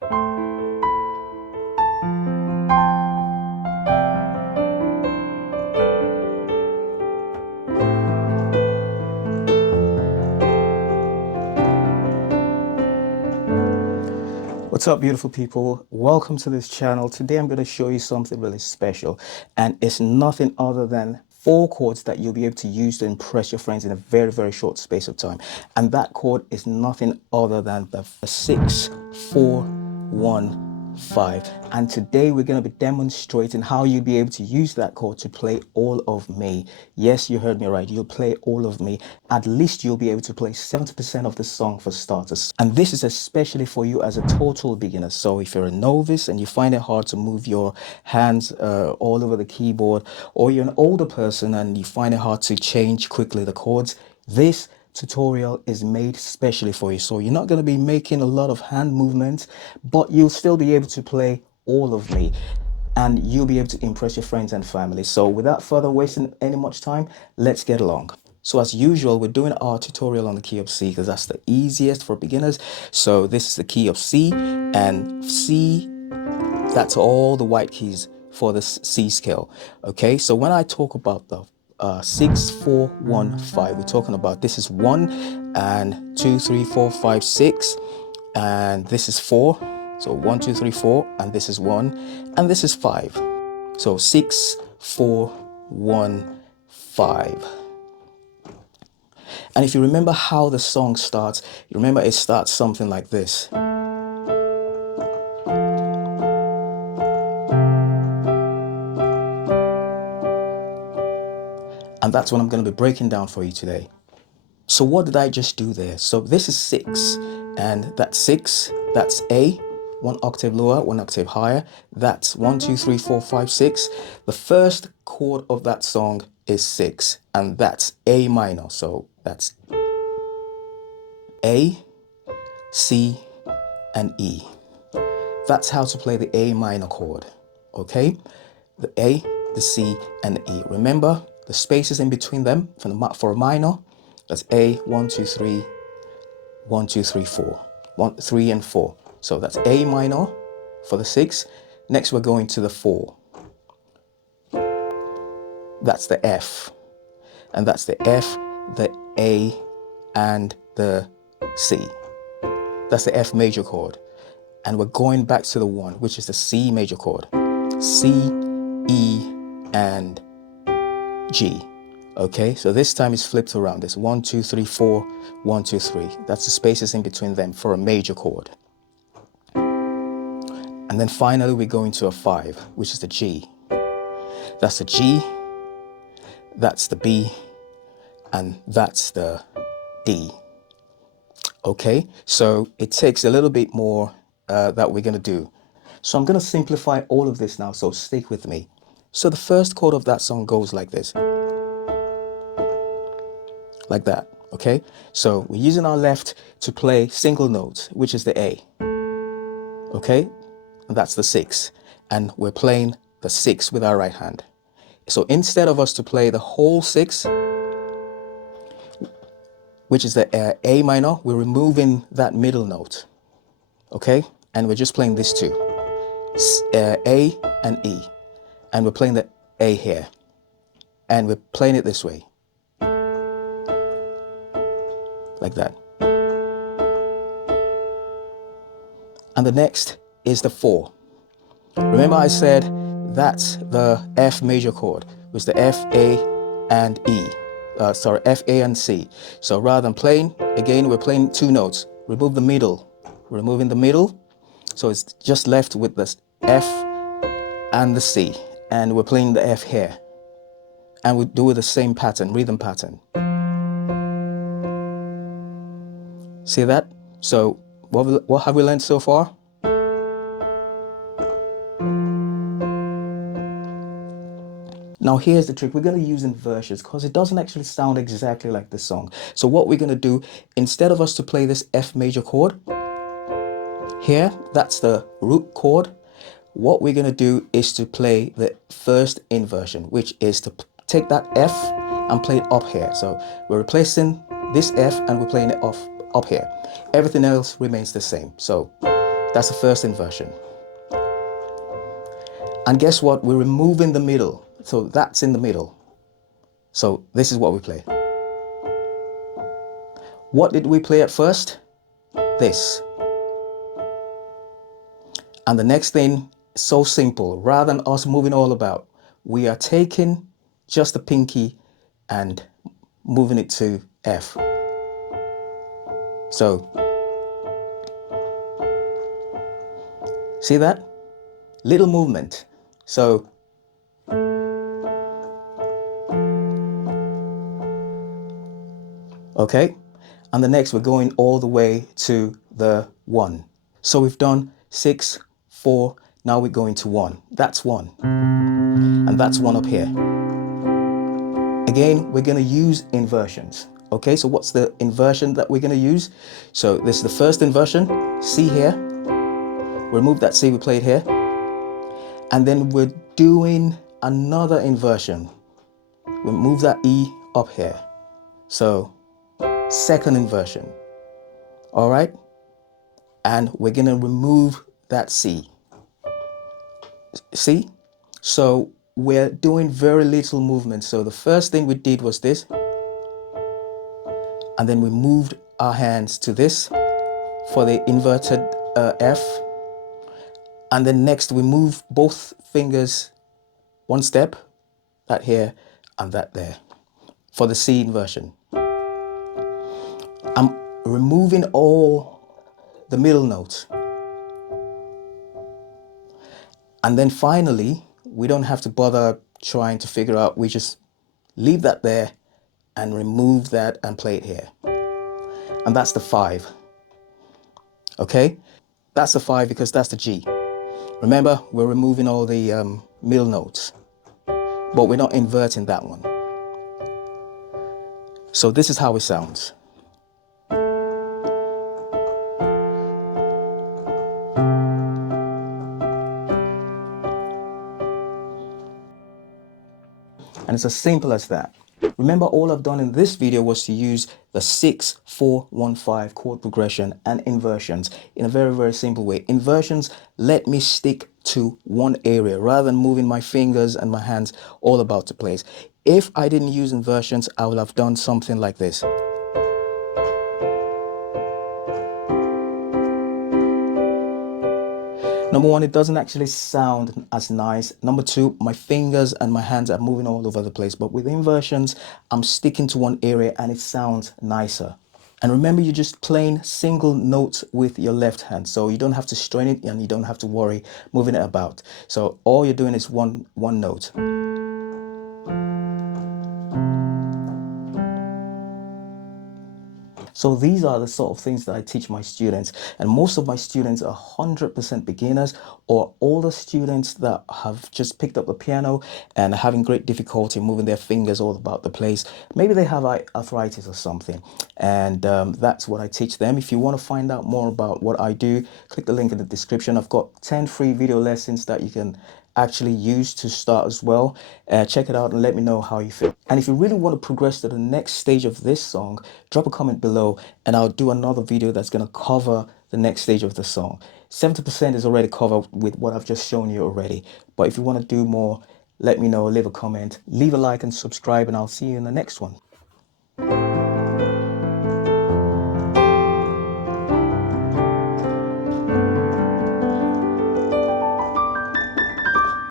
What's up, beautiful people? Welcome to this channel. Today I'm going to show you something really special, and it's nothing other than 4 chords that you'll be able to use to impress your friends in a very, very short space of time. And that chord is nothing other than the 6, 4, 1, 5. And today we're going to be demonstrating how you'll be able to use that chord to play All of Me. Yes, you heard me right. You'll play All of Me. At least you'll be able to play 70% of the song for starters. And this is especially for you as a total beginner. So if you're a novice and you find it hard to move your hands all over the keyboard, or you're an older person and you find it hard to change quickly the chords, this tutorial is made specially for you. So you're not going to be making a lot of hand movements, but you'll still be able to play All of Me, and you'll be able to impress your friends and family. So without further wasting any much time, let's get along. So as usual, we're doing our tutorial on the key of C because that's the easiest for beginners. So this is the key of C, and C, that's all the white keys for the C scale. Okay, so when I talk about the 6, 4, 1, 5, we're talking about this is 1 and 2, 3, 4, 5, 6, and this is 4. So 1, 2, 3, 4, and this is 1, and this is 5. So 6, 4, 1, 5. And if you remember how the song starts, you remember it starts something like this. And that's what I'm going to be breaking down for you today. So what did I just do there? So this is 6, and that's 6, that's A, 1 octave lower, 1 octave higher. That's 1, 2, 3, 4, 5, 6. The first chord of that song is 6, and that's A minor. So that's A, C, and E. That's how to play the A minor chord, okay? The A, the C, and the E. Remember the spaces in between them for a minor. That's A, 1, 2, 3, 1, 2, 3, 4. 1, 3, and 4. So that's A minor for the 6. Next we're going to the 4. That's the F. And that's the F, the A, and the C. That's the F major chord. And we're going back to the 1, which is the C major chord. C, E, and G. Okay, so this time it's flipped around. It's 1, 2, 3, 4, 1, 2, 3. That's the spaces in between them for a major chord. And then finally we go into a 5, which is the G. That's the G, that's the B, and that's the D. Okay, so it takes a little bit more that we're going to do. So I'm going to simplify all of this now, so stick with me. So the first chord of that song goes like this. Like that, okay? So we're using our left to play single notes, which is the A, okay? And that's the 6. And we're playing the 6 with our right hand. So instead of us to play the whole 6, which is the A minor, we're removing that middle note, okay? And we're just playing this 2, A and E. And we're playing the A here. And we're playing it this way. Like that. And the next is the 4. Remember I said that's the F major chord, which is the F, A, and E. F, A, and C. So rather than playing, again, we're playing 2 notes. Remove the middle. We're removing the middle. So it's just left with the F and the C. And we're playing the F here. And we do the same pattern, rhythm pattern. See that? So what have we learned so far? Now here's the trick. We're going to use inversions because it doesn't actually sound exactly like the song. So what we're going to do, instead of us to play this F major chord, here, that's the root chord. What we're going to do is to play the first inversion, which is to take that F and play it up here. So we're replacing this F and we're playing it up here. Everything else remains the same. So That's the first inversion. And guess what? We're removing the middle. So that's in the middle. So this is what we play. What did we play at first? This. And the next thing, so simple. Rather than us moving all about, we are taking just the pinky and moving it to F. So, see that? Little movement. So, okay. And the next, we're going all the way to the 1. So we've done 6, 4, now we're going to 1. That's 1. And that's 1 up here. Again, we're going to use inversions. Okay, so what's the inversion that we're going to use? So this is the first inversion, C here. Remove that C we played here. And then we're doing another inversion. We'll move that E up here. So second inversion. All right. And we're going to remove that C. See? So we're doing very little movement. So the first thing we did was this. And then we moved our hands to this for the inverted F. And then next we move both fingers one step, that here and that there, for the C inversion. I'm removing all the middle notes. And then finally, we don't have to bother trying to figure out, we just leave that there and remove that and play it here. And that's the 5. Okay? That's the 5 because that's the G. Remember, we're removing all the middle notes, but we're not inverting that one. So this is how it sounds. And it's as simple as that. Remember, all I've done in this video was to use the 6, 4, 1, 5 chord progression and inversions in a very, very simple way. Inversions let me stick to one area rather than moving my fingers and my hands all about the place. If I didn't use inversions, I would have done something like this. Number 1, it doesn't actually sound as nice. Number 2, my fingers and my hands are moving all over the place. But with inversions, I'm sticking to one area and it sounds nicer. And remember, you're just playing single notes with your left hand. So you don't have to strain it and you don't have to worry moving it about. So all you're doing is one note. So these are the sort of things that I teach my students, and most of my students are 100% beginners or older students that have just picked up the piano and are having great difficulty moving their fingers all about the place. Maybe they have arthritis or something, and that's what I teach them. If you want to find out more about what I do, click the link in the description. I've got 10 free video lessons that you can actually use to start as well. Check it out and let me know how you feel. And if you really want to progress to the next stage of this song, drop a comment below and I'll do another video that's going to cover the next stage of the song. 70% is already covered with what I've just shown you already. But if you want to do more, let me know, leave a comment, leave a like and subscribe, and I'll see you in the next one.